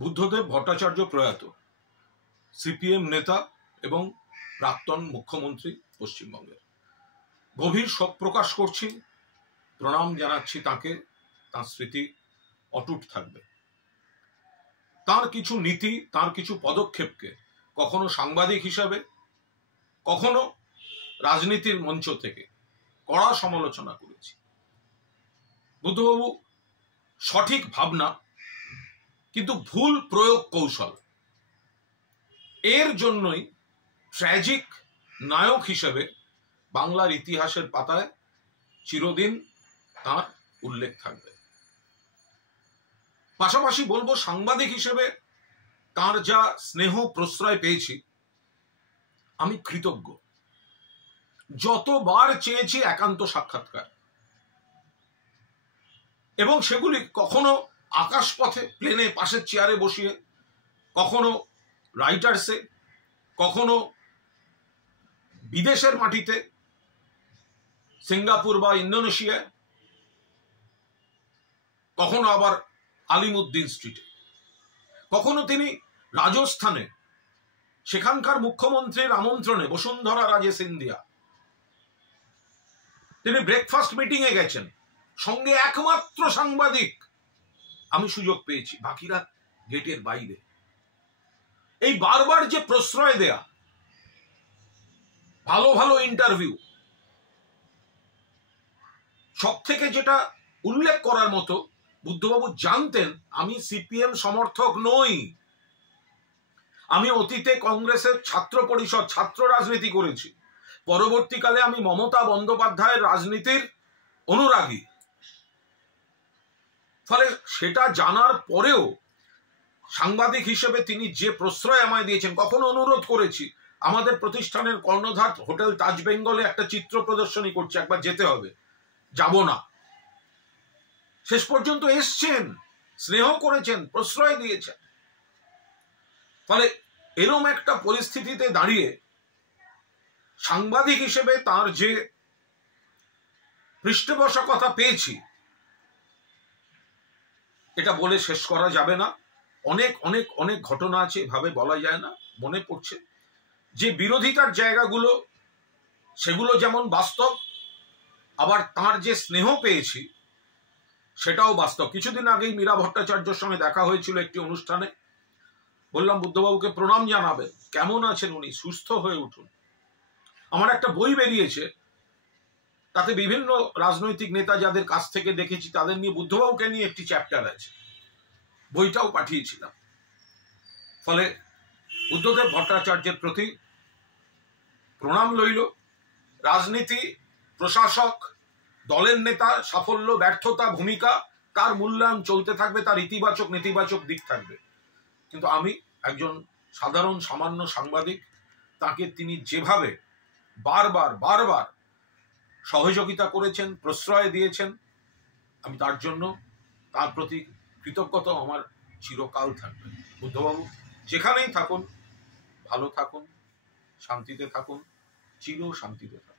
বুদ্ধদেব ভট্টাচার্য প্রয়াত, সিপিএম নেতা এবং প্রাক্তন মুখ্যমন্ত্রী পশ্চিমবঙ্গের। গভীর শোক প্রকাশ করছি, প্রণাম জানাচ্ছি তাকে। তার স্মৃতি অটুট থাকবে। তার কিছু নীতি, তার কিছু পদক্ষেপকে কখনো সাংবাদিক হিসাবে, কখনো রাজনীতির মঞ্চ থেকে কড়া সমালোচনা করেছি। বুদ্ধবাবু সঠিক ভাবনা কিন্তু ভুল প্রয়োগ কৌশল, এর জন্যই ট্র্যাজিক নায়ক হিসেবে বাংলার ইতিহাসের পাতায় চিরদিন তার উল্লেখ থাকবে। পাশাপাশি বলবো, সাংবাদিক হিসেবে তার যা স্নেহ প্রশ্রয় পেয়েছি, আমি কৃতজ্ঞ। যতবার চেয়েছি একান্ত সাক্ষাৎকার, এবং সেগুলি কখনো আকাশপথে প্লেনে পাশের চেয়ারে বসিয়ে, কখনো রাইটার্সে, কখনো বিদেশের মাটিতে, সিঙ্গাপুর বা ইন্দোনেশিয়ায়, কখনো আবার আলিমুদ্দিন স্ট্রিটে, কখনো তিনি রাজস্থানে সেখানকার মুখ্যমন্ত্রীর আমন্ত্রণে বসুন্ধরা রাজে সিন্ধিয়া তিনি ব্রেকফাস্ট মিটিং এ গেছেন, সঙ্গে একমাত্র সাংবাদিক আমি সুযোগ পেয়েছি, বাকিরা গেটের বাইরে। এই বারবার যে প্রশ্রয় দেয়া, ভালো ভালো ইন্টারভিউ, সব থেকে যেটা উল্লেখ করার মতো, বুদ্ধবাবু জানতেন আমি সিপিএম সমর্থক নই। আমি অতীতে কংগ্রেসের ছাত্র পরিষদ, ছাত্র রাজনীতি করেছি। পরবর্তীকালে আমি মমতা বন্দ্যোপাধ্যায়ের রাজনীতির অনুরাগী। ফলে সেটা জানার পরেও সাংবাদিক হিসেবে তিনি যে প্রশ্রয় আমায় দিয়েছেন, কখনো অনুরোধ করেছি, আমাদের প্রতিষ্ঠানের কর্ণধার হোটেল তাজ বেঙ্গলে একটা চিত্র প্রদর্শনী করছে, একবার যেতে হবে, যাব না। শেষ পর্যন্ত এসছেন, স্নেহ করেছেন, প্রশ্রয় দিয়েছেন। ফলে এরম একটা পরিস্থিতিতে দাঁড়িয়ে সাংবাদিক হিসেবে তার যে পৃষ্ঠপোষকতা পেয়েছি, এটা বলে শেষ করা যাবে না। অনেক অনেক অনেক ঘটনা আছে, এভাবে বলা যায় না। মনে পড়ছে যে বিরোধিতার জায়গাগুলো, সেগুলো যেমন বাস্তব, আবার তার যে স্নেহ পেয়েছি সেটাও বাস্তব। কিছুদিন আগেই মীরা ভট্টাচার্যের সঙ্গে দেখা হয়েছিল একটি অনুষ্ঠানে। বললাম, বুদ্ধবাবুকে প্রণাম জানাবেন, কেমন আছেন উনি, সুস্থ হয়ে উঠুন। আমার একটা বই বেরিয়েছে, তাতে বিভিন্ন রাজনৈতিক নেতা যাদের কাছ থেকে দেখেছি তাদের নিয়ে, বুদ্ধবাবুকে নিয়ে একটি চ্যাপ্টার আছে, বইটাও পাঠিয়েছিলাম। ফলে বুদ্ধদেব ভট্টাচার্যের প্রতি প্রণাম রইল। রাজনীতি, প্রশাসক, দলের নেতা, সাফল্য, ব্যর্থতা, ভূমিকা, তার মূল্যায়ন চলতে থাকবে, তার ইতিবাচক নেতিবাচক দিক থাকবে। কিন্তু আমি একজন সাধারণ সামান্য সাংবাদিক, তাকে তিনি যেভাবে বারবার বারবার সহযোগিতা করেছেন, প্রশ্রয় দিয়েছেন, আমি তার জন্য, তার প্রতি কৃতজ্ঞতা আমার চিরকাল থাকবে। বুদ্ধবাবু যেখানেই থাকুন, ভালো থাকুন, শান্তিতে থাকুন, চির শান্তিতে থাকুন।